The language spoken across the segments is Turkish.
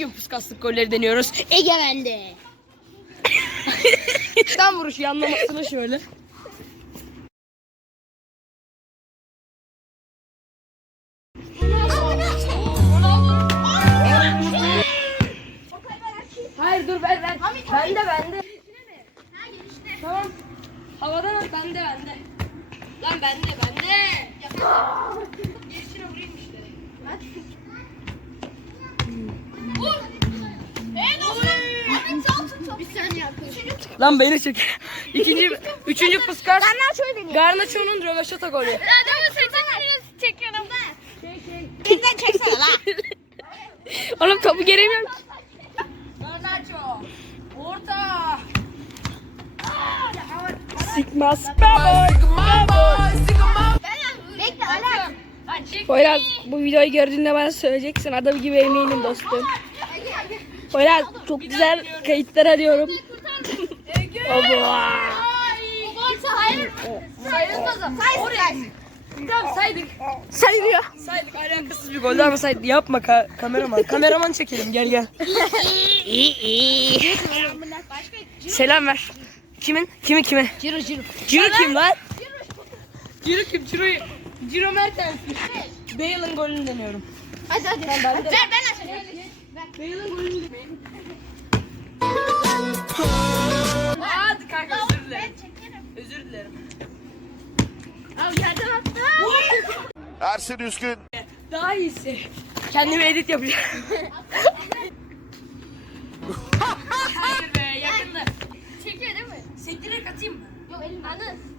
bugün puskaslık golleri deniyoruz. Egemen'de. Sen vuruş yanlamasına şöyle. Hayır dur ben ben. Ben de ben de. Tamam. Havadan ben de ben de. Lan ben de ben de. Gerisine vurayım işte. Hadi. Lan beni çek. İkinci, üçüncü puskar. Garnaço benim. Garnaço'nun röveşata golü. Hadi bu sırtı çekiyorum. Bir de çeksene la. Oğlum topu geremiyorum. Garnaço. Orta. Sigma Spamboy. Poyraz bu videoyu gördüğünde bana söyleyeceksin. Adam gibi eminim dostum. Poyraz çok güzel kayıtlar alıyorum. Saydık. Saydık alakasız bir gol. Ama saydık. Yapma ka kameraman. kameraman çekelim. Gel gel. Selam ver. Kimin? Kimin? Kimi kime? Ciro Ciro. Ciro Selam. kim lan? Ciro kim? Ciro Ciro Mertens. Beylin golünü deniyorum. Hadi hadi. Ben, ben, ben, ben, golünü deniyorum. Ersin Üskün. Daha iyisi. Kendime edit yapacağım. Hayır be yakındı. Yani. Çekiyor değil mi? Sektirerek atayım mı? Yok elim anladın.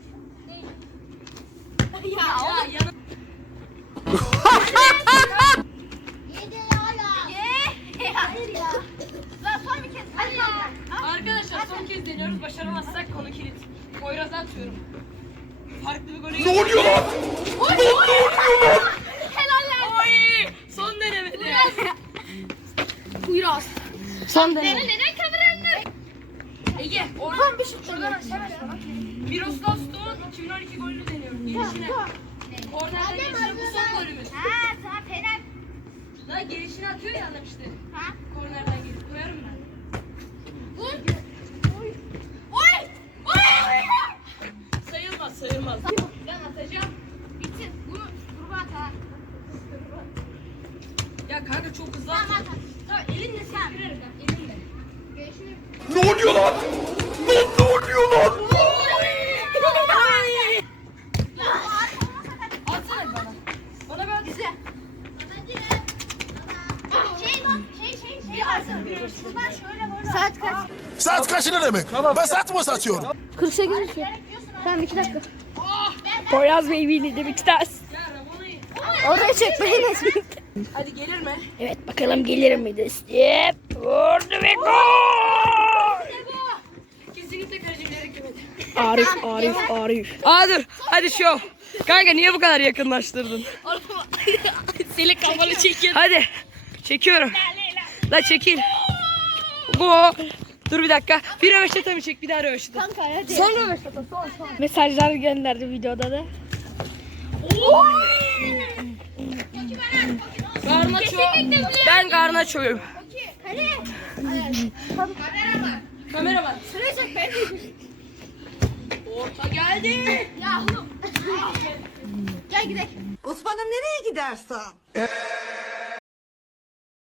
Arkadaşlar son kez deniyoruz başaramazsak konu kilit. Poyraz atıyorum. Helaller. Oy, son denemede. Uyraz. Son denemede. Nere nere kamera önüne? Ege, oradan bir şey şuradan bir aşağı ver. Miros dostum 2012 golünü deniyorum gelişine. Oradan or da gelişine bu var son golümüz. Ha, sana penem. Lan gelişine atıyor ya anlamıştı. Ha? Kornerden gelip koyarım ben. Vur. Oy. Oy. Oy. Sayılmaz, sayılmaz. Ben atacağım. Bitir. Bunu ya first... kanka çok hızlı tamam, elinle sen. Ne oluyor lan? Ne, ne oluyor lan? Saat kaçını kaç demek? Tamam ben saat mi satıyorum? 48 mi? Tamam iki dakika. Oh, Boyaz Bey'i bildirdim iki ders. Oraya çek bakayım. Hadi gelir mi? Evet bakalım gelir mi? Step. Vurdu ve gol. Kesinlikle kaleci bir Arif, Arif, Arif. Adır, hadi şu. Kanka niye bu kadar yakınlaştırdın? Seni kamalı çekiyorum. Hadi, çekiyorum. La çekil. Bu. Dur bir dakika. Bir röveş atalım çek, bir daha röveş atalım. Da. Kanka hadi. Son röveş atalım, son son. Mesajlar gönderdi videoda da. Oy! Ben garnaçoyum. Kale. Kamera var. Kamera var. Sıra çek Orta geldi. Ya oğlum. Aferin. Gel gidelim. Osman'ım nereye gidersin? Ee...